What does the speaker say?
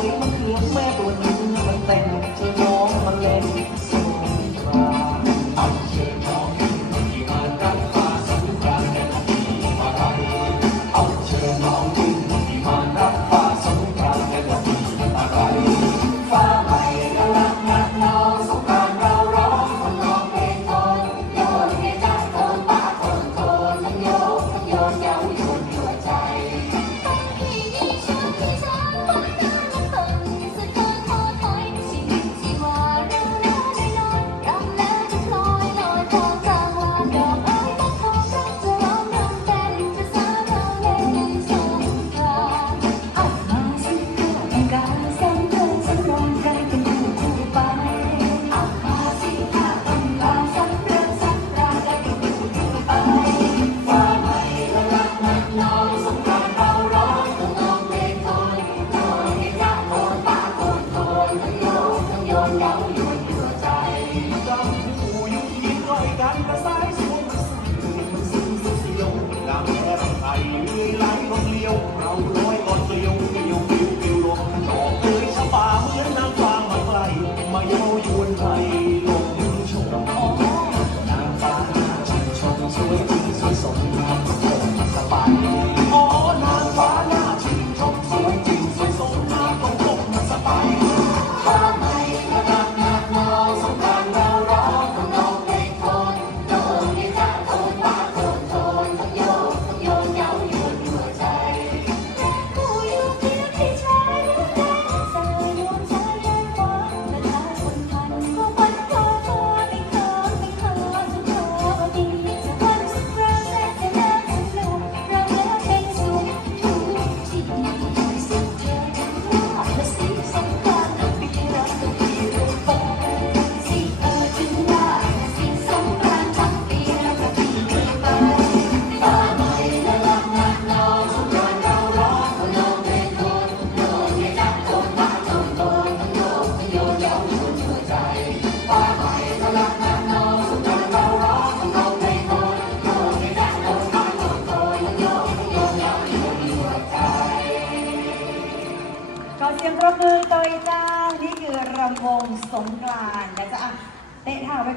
เลี้ยงเงแม่ปวด สียงประมือตัวจ้า นี่คือระวงสงกรานต์นะจ๊ะเตะท่าไว้